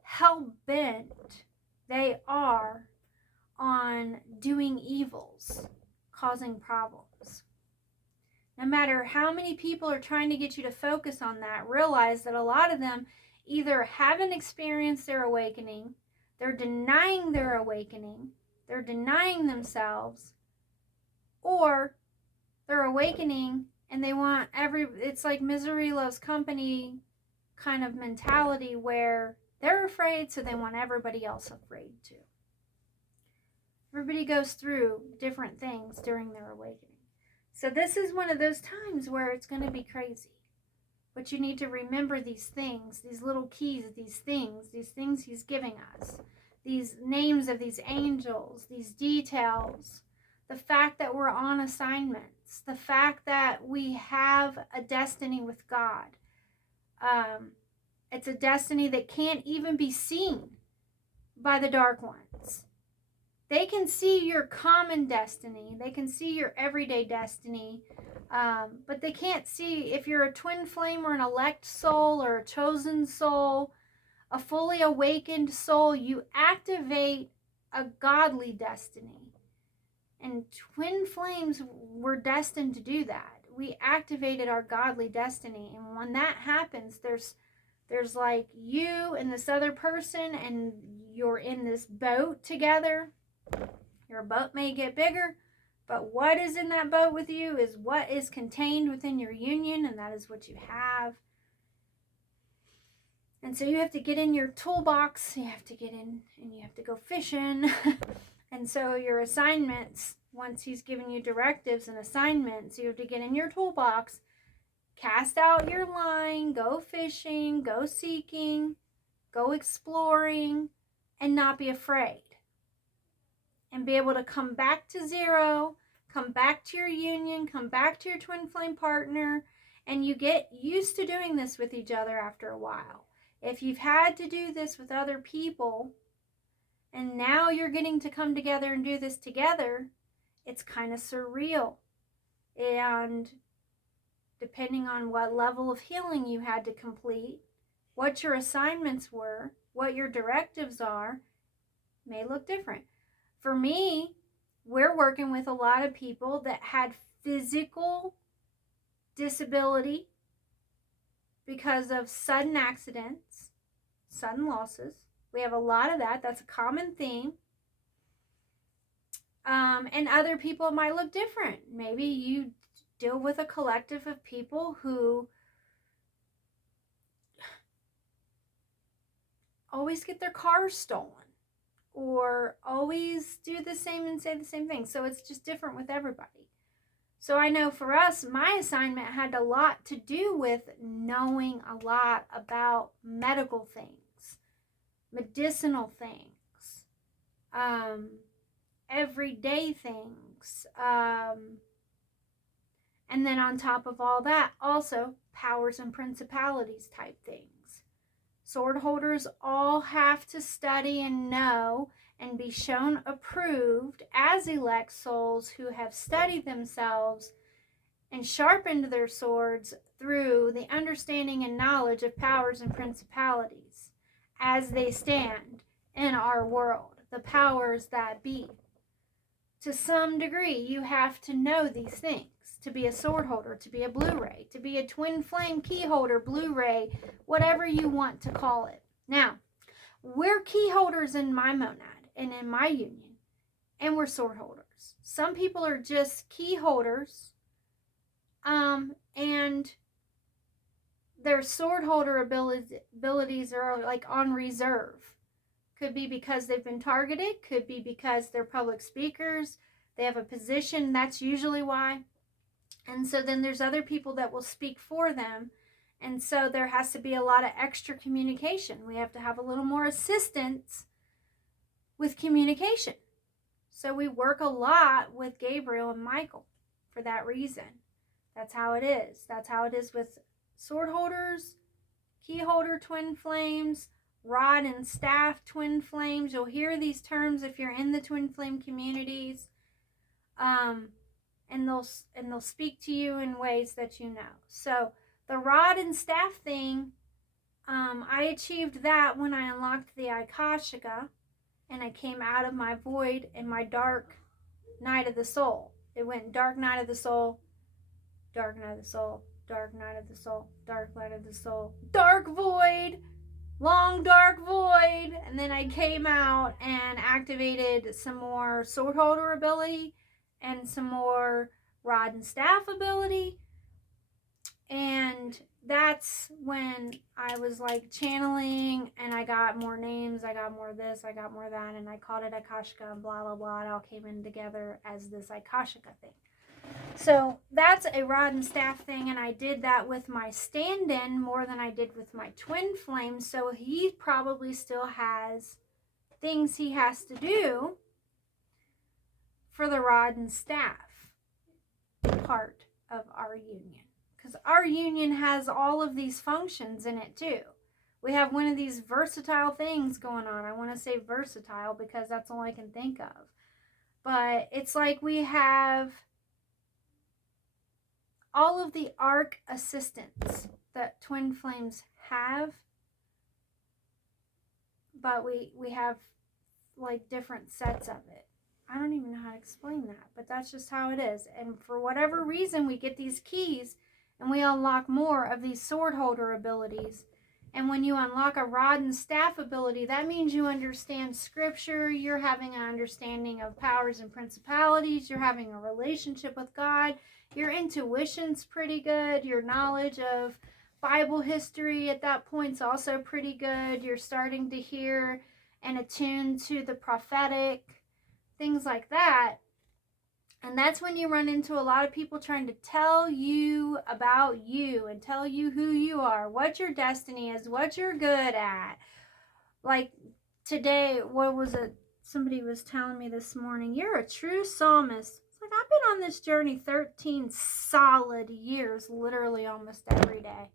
hell-bent they are on doing evils, causing problems. No matter how many people are trying to get you to focus on that, realize that a lot of them either haven't experienced their awakening, they're denying their awakening, they're denying themselves, or they're awakening and they want it's like misery loves company kind of mentality where they're afraid, so they want everybody else afraid too. Everybody goes through different things during their awakening. So this is one of those times where it's going to be crazy. But you need to remember these things, these little keys, these things he's giving us, these names of these angels, these details, the fact that we're on assignments, the fact that we have a destiny with God. It's a destiny that can't even be seen by the dark ones. They can see your common destiny. They can see your everyday destiny. But they can't see if you're a twin flame or an elect soul or a chosen soul, a fully awakened soul. You activate a godly destiny. And twin flames were destined to do that. We activated our godly destiny. And when that happens, there's like you and this other person, and you're in this boat together. Your boat may get bigger, but what is in that boat with you is what is contained within your union, and that is what you have. And so you have to get in your toolbox, you have to get in and you have to go fishing. And so your assignments, once he's given you directives and assignments, you have to get in your toolbox, cast out your line, go fishing, go seeking, go exploring, and not be afraid. And be able to come back to zero, come back to your union, come back to your twin flame partner, and you get used to doing this with each other after a while. If you've had to do this with other people, and now you're getting to come together and do this together, it's kind of surreal. And depending on what level of healing you had to complete, what your assignments were, what your directives are, may look different. For me, we're working with a lot of people that had physical disability because of sudden accidents, sudden losses. We have a lot of that. That's a common theme. And other people might look different. Maybe you deal with a collective of people who always get their cars stolen, or always do the same and say the same thing. So it's just different with everybody. So I know for us, my assignment had a lot to do with knowing a lot about medical things, medicinal things, everyday things. And then on top of all that, also powers and principalities type things. Sword holders all have to study and know and be shown approved as elect souls who have studied themselves and sharpened their swords through the understanding and knowledge of powers and principalities as they stand in our world, the powers that be. To some degree, you have to know these things to be a sword holder, to be a Blu-ray, to be a twin flame key holder, Blu-ray, whatever you want to call it. Now, we're key holders in my monad and in my union, and we're sword holders. Some people are just key holders, and their sword holder abilities are like on reserve. Could be because they've been targeted, could be because they're public speakers, they have a position, that's usually why. And so then there's other people that will speak for them. And so there has to be a lot of extra communication. We have to have a little more assistance with communication. So we work a lot with Gabriel and Michael for that reason. That's how it is. That's how it is with sword holders, key holder twin flames, rod and staff twin flames. You'll hear these terms if you're in the twin flame communities. And they'll speak to you in ways that you know. So the rod and staff thing, I achieved that when I unlocked the Akashica, and I came out of my void in my dark night of the soul. It went dark night of the soul, dark night of the soul, dark night of the soul, dark night of the soul, dark void, long dark void. And then I came out and activated some more sword holder ability and some more rod and staff ability. And that's when I was like channeling, and I got more names, I got more this, I got more that, and I called it Akashika and blah, blah, blah. It all came in together as this Akashika thing. So that's a rod and staff thing, and I did that with my stand-in more than I did with my twin flame. So he probably still has things he has to do for the rod and staff part of our union. Because our union has all of these functions in it too. We have one of these versatile things going on. I want to say versatile because that's all I can think of. But it's like we have all of the arc assistants that twin flames have. But we have like different sets of it. I don't even know how to explain that. But that's just how it is. And for whatever reason, we get these keys and we unlock more of these sword holder abilities. And when you unlock a rod and staff ability, that means you understand scripture, you're having an understanding of powers and principalities, you're having a relationship with God, your intuition's pretty good, your knowledge of Bible history at that point's also pretty good, you're starting to hear and attune to the prophetic, things like that. And that's when you run into a lot of people trying to tell you about you and tell you who you are, what your destiny is, what you're good at. Like today, what was it? Somebody was telling me this morning, you're a true psalmist. It's like, I've been on this journey 13 solid years, literally almost every day.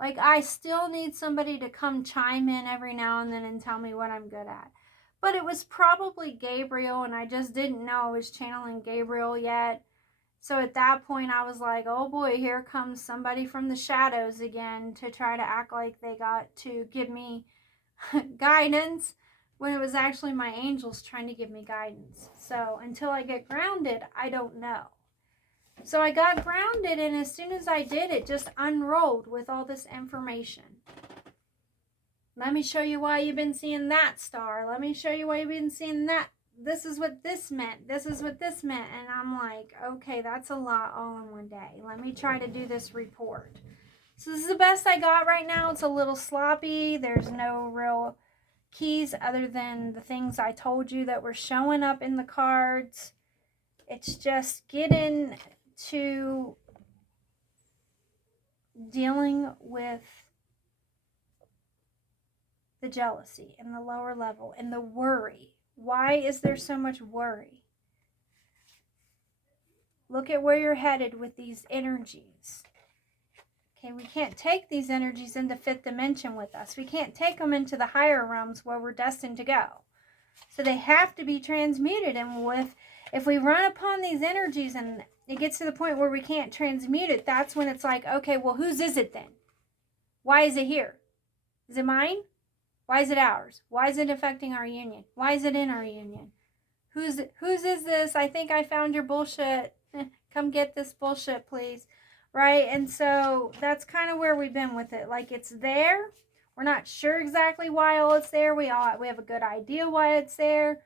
Like, I still need somebody to come chime in every now and then and tell me what I'm good at. But it was probably Gabriel, and I just didn't know I was channeling Gabriel yet. So at that point, I was like, oh boy, here comes somebody from the shadows again to try to act like they got to give me guidance, when it was actually my angels trying to give me guidance. So until I get grounded, I don't know. So I got grounded, and as soon as I did, it just unrolled with all this information. Let me show you why you've been seeing that star. Let me show you why you've been seeing that. This is what this meant. This is what this meant. And I'm like, okay, that's a lot all in one day. Let me try to do this report. So this is the best I got right now. It's a little sloppy. There's no real keys other than the things I told you that were showing up in the cards. It's just getting to dealing with the jealousy and the lower level and the worry. Why is there so much worry? Look at where you're headed with these energies. Okay, we can't take these energies into fifth dimension with us. We can't take them into the higher realms where we're destined to go. So they have to be transmuted. And if we run upon these energies and it gets to the point where we can't transmute it, that's when it's like, okay, well, whose is it then? Why is it here? Is it mine? Why is it ours? Why is it affecting our union? Why is it in our union? Whose is this? I think I found your bullshit. Come get this bullshit, please. Right? And so that's kind of where we've been with it. Like, it's there. We're not sure exactly why all it's there. We have a good idea why it's there.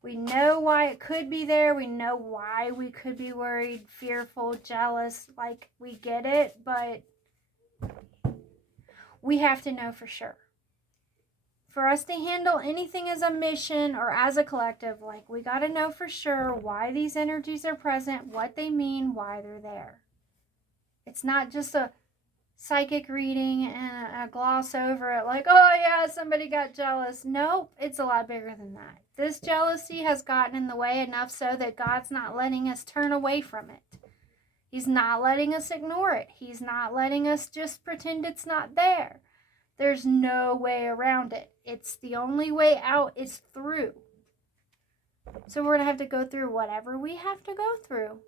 We know why it could be there. We know why we could be worried, fearful, jealous. Like, we get it, but we have to know for sure. For us to handle anything as a mission or as a collective, like, we got to know for sure why these energies are present, what they mean, why they're there. It's not just a psychic reading and a gloss over it, like, oh yeah, somebody got jealous. Nope, it's a lot bigger than that. This jealousy has gotten in the way enough so that God's not letting us turn away from it. He's not letting us ignore it. He's not letting us just pretend it's not there. There's no way around it. It's the only way out is through. So we're going to have to go through whatever we have to go through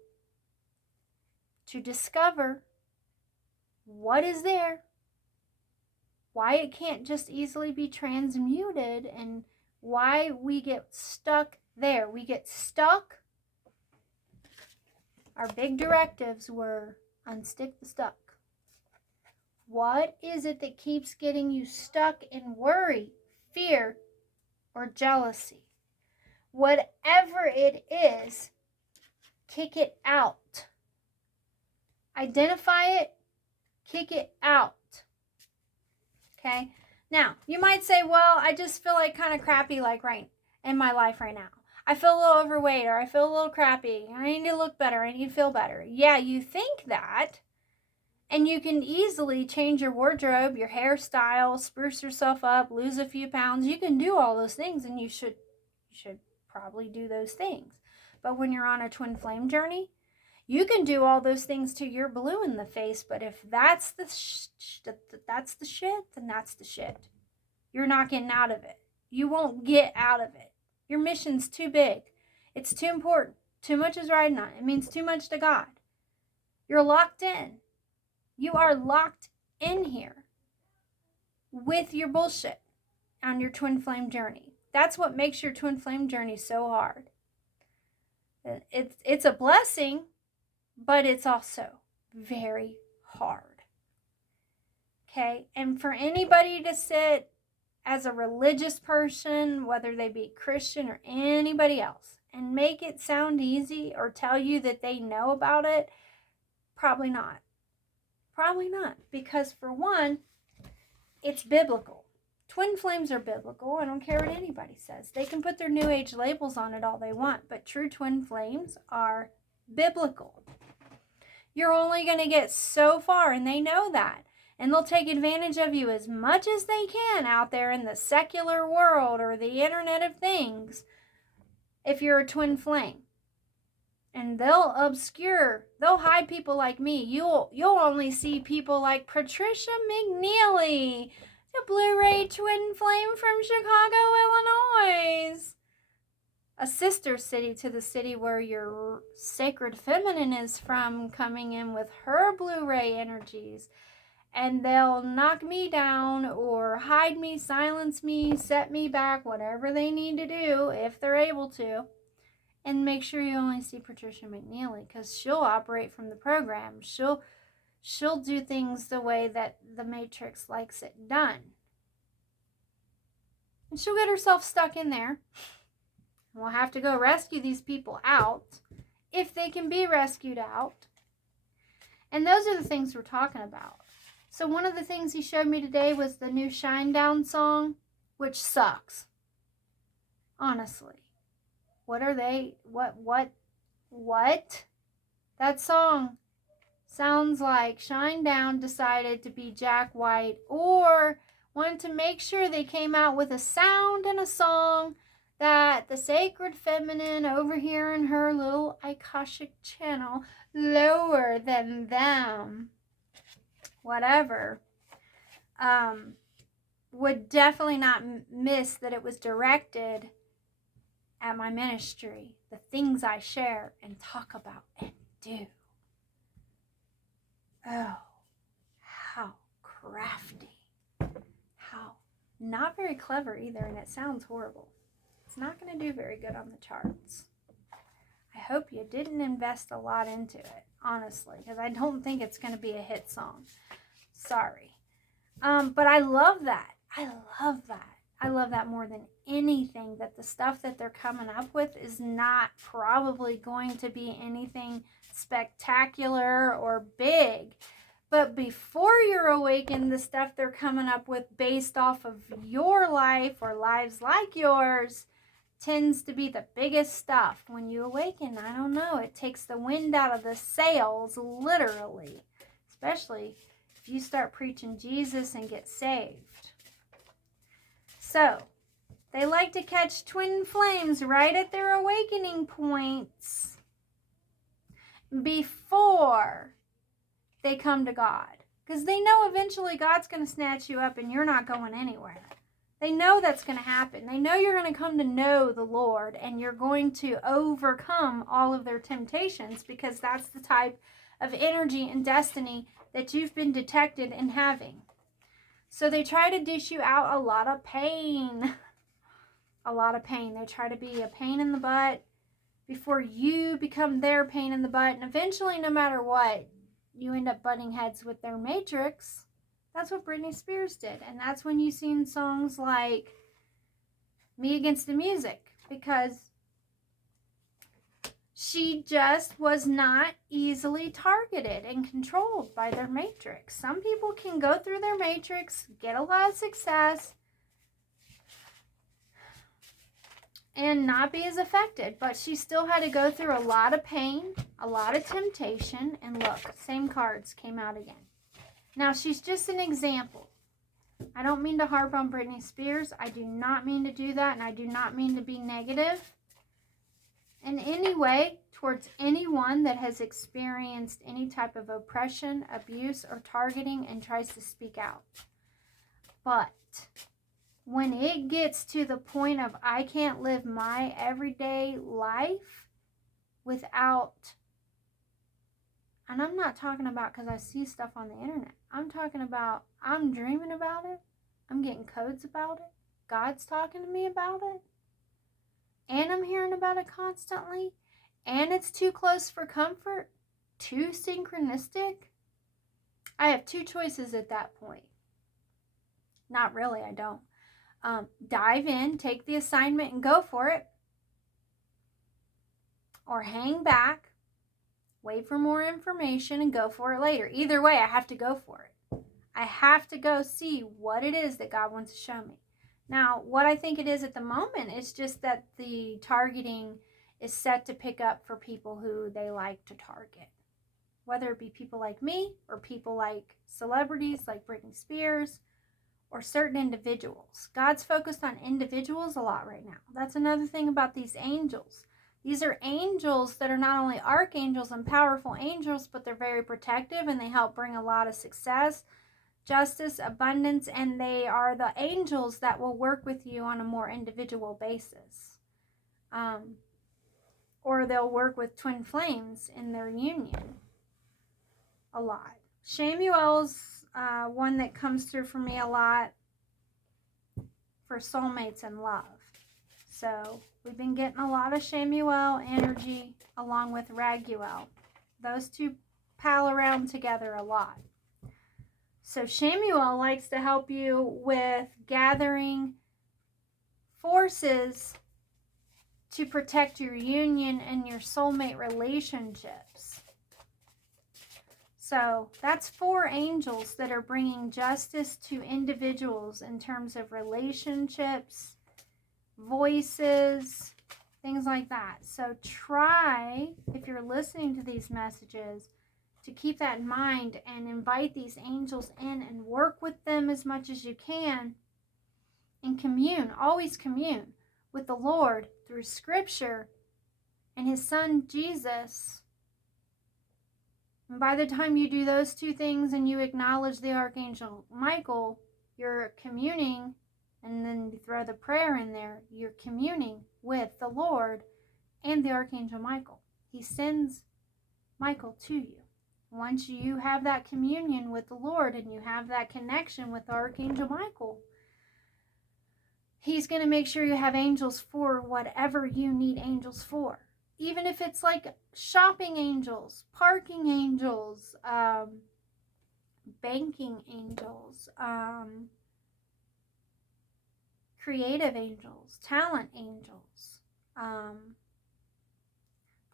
to discover what is there, why it can't just easily be transmuted, and why we get stuck there. We get stuck. Our big directives were unstick the stuck. What is it that keeps getting you stuck in worry, fear, or jealousy? Whatever it is, kick it out. Identify it, kick it out. Okay? Now, you might say, well, I just feel like kind of crappy like right in my life right now. I feel a little overweight, or I feel a little crappy. I need to look better. I need to feel better. Yeah, you think that. And you can easily change your wardrobe, your hairstyle, spruce yourself up, lose a few pounds. You can do all those things, and you should probably do those things. But when you're on a twin flame journey, you can do all those things till you're blue in the face, but if that's the shit, then that's the shit. You're not getting out of it. You won't get out of it. Your mission's too big. It's too important. Too much is riding on it. It means too much to God. You're locked in. You are locked in here with your bullshit on your twin flame journey. That's what makes your twin flame journey so hard. It's a blessing, but it's also very hard. Okay? And for anybody to sit as a religious person, whether they be Christian or anybody else, and make it sound easy or tell you that they know about it, probably not. Probably not. Because for one, it's biblical. Twin flames are biblical. I don't care what anybody says. They can put their new age labels on it all they want, but true twin flames are biblical. You're only going to get so far, and they know that. And they'll take advantage of you as much as they can out there in the secular world or the Internet of Things if you're a twin flame. And they'll hide people like me. You'll only see people like Patricia McNeely, the Blu-ray twin flame from Chicago, Illinois. A sister city to the city where your sacred feminine is from, coming in with her Blu-ray energies. And they'll knock me down or hide me, silence me, set me back, whatever they need to do, if they're able to. And make sure you only see Patricia McNeely, because she'll operate from the program. She'll do things the way that the Matrix likes it done. And she'll get herself stuck in there. We'll have to go rescue these people out, if they can be rescued out. And those are the things we're talking about. So one of the things he showed me today was the new Shinedown song, which sucks. Honestly. What are they? What? That song sounds like Shinedown decided to be Jack White, or wanted to make sure they came out with a sound and a song that the sacred feminine over here in her little Akashic channel, lower than them, whatever, would definitely not miss that it was directed at my ministry, the things I share and talk about and do. Oh, how crafty. How not very clever either, and it sounds horrible. It's not going to do very good on the charts. I hope you didn't invest a lot into it, honestly, because I don't think it's going to be a hit song. Sorry. But I love that. I love that more than anything, that the stuff that they're coming up with is not probably going to be anything spectacular or big. But before you're awakened, the stuff they're coming up with based off of your life or lives like yours tends to be the biggest stuff. When you awaken, I don't know, it takes the wind out of the sails, literally. Especially if you start preaching Jesus and get saved. So, they like to catch twin flames right at their awakening points before they come to God. Because they know eventually God's going to snatch you up and you're not going anywhere. They know that's going to happen. They know you're going to come to know the Lord and you're going to overcome all of their temptations, because that's the type of energy and destiny that you've been detected in having. So they try to dish you out a lot of pain. a lot of pain. They try to be a pain in the butt before you become their pain in the butt. And eventually, no matter what, you end up butting heads with their matrix. That's what Britney Spears did. And that's when you sing songs like Me Against the Music, because she just was not easily targeted and controlled by their matrix. Some people can go through their matrix, get a lot of success, and not be as affected. But she still had to go through a lot of pain, a lot of temptation, and look, same cards came out again. Now, she's just an example. I don't mean to harp on Britney Spears. I do not mean to do that, and I do not mean to be negative in any way towards anyone that has experienced any type of oppression, abuse, or targeting and tries to speak out. But when it gets to the point of I can't live my everyday life without, and I'm not talking about because I see stuff on the internet. I'm talking about I'm dreaming about it. I'm getting codes about it. God's talking to me about it. And I'm hearing about it constantly. And it's too close for comfort. Too synchronistic. I have two choices at that point. Not really, I don't. Dive in, take the assignment and go for it. Or hang back, wait for more information and go for it later. Either way, I have to go for it. I have to go see what it is that God wants to show me. Now, what I think it is at the moment is just that the targeting is set to pick up for people who they like to target. Whether it be people like me or people like celebrities like Britney Spears or certain individuals. God's focused on individuals a lot right now. That's another thing about these angels. These are angels that are not only archangels and powerful angels, but they're very protective and they help bring a lot of success, justice, abundance, and they are the angels that will work with you on a more individual basis. Or they'll work with twin flames in their union a lot. Shamuel's one that comes through for me a lot for soulmates and love. So we've been getting a lot of Shamuel energy along with Raguel. Those two pal around together a lot. So Shamuel likes to help you with gathering forces to protect your union and your soulmate relationships. So that's 4 angels that are bringing justice to individuals in terms of relationships, voices, things like that. So try, if you're listening to these messages, to keep that in mind and invite these angels in and work with them as much as you can and commune, always commune with the Lord through Scripture and His Son Jesus. And by the time you do those 2 things and you acknowledge the Archangel Michael, you're communing, and then you throw the prayer in there, you're communing with the Lord and the Archangel Michael. He sends Michael to you. Once you have that communion with the Lord and you have that connection with Archangel Michael, He's going to make sure you have angels for whatever you need angels for. Even if it's like shopping angels, parking angels, banking angels, creative angels, talent angels,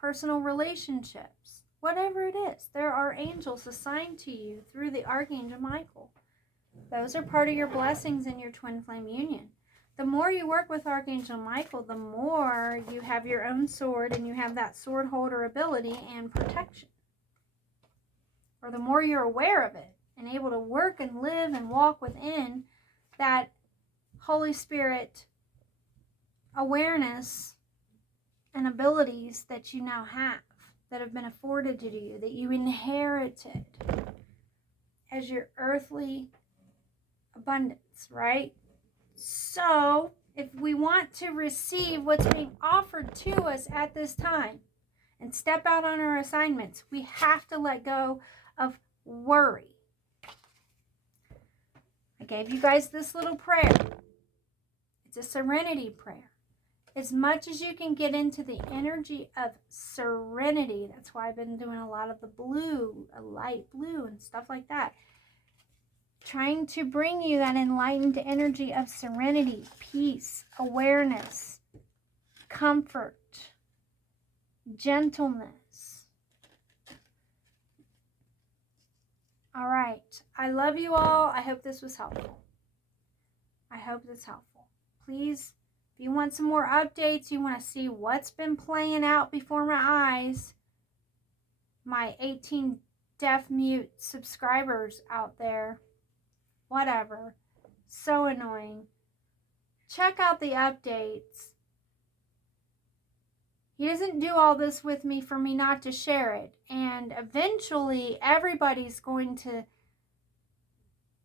personal relationships, whatever it is. There are angels assigned to you through the Archangel Michael. Those are part of your blessings in your twin flame union. The more you work with Archangel Michael, the more you have your own sword and you have that sword holder ability and protection. Or the more you're aware of it and able to work and live and walk within that Holy Spirit awareness and abilities that you now have, that have been afforded to you, that you inherited as your earthly abundance, right? So, if we want to receive what's being offered to us at this time and step out on our assignments, we have to let go of worry. I gave you guys this little prayer. It's a serenity prayer. as much as you can get into the energy of serenity. That's why I've been doing a lot of the blue, a light blue and stuff like that. Trying to bring you that enlightened energy of serenity, peace, awareness, comfort, gentleness. All right. I love you all. I hope this was helpful. I hope this is helpful. Please, if you want some more updates, you want to see what's been playing out before my eyes, my 18 deaf mute subscribers out there, whatever, so annoying. Check out the updates. He doesn't do all this with me for me not to share it. And eventually everybody's going to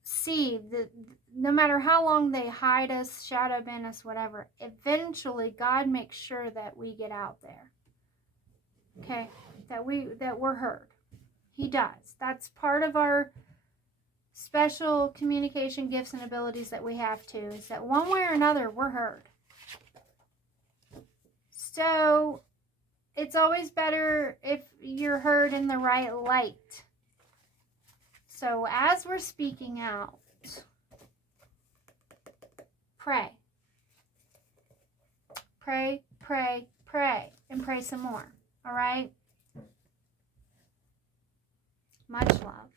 see that no matter how long they hide us, shadow ban us, whatever, eventually God makes sure that we get out there. Okay? That we're heard. He does. That's part of our special communication gifts and abilities that we have too, is that one way or another we're heard. So it's always better if you're heard in the right light. So as we're speaking out, pray. Pray, pray, pray, and pray some more. All right? Much love.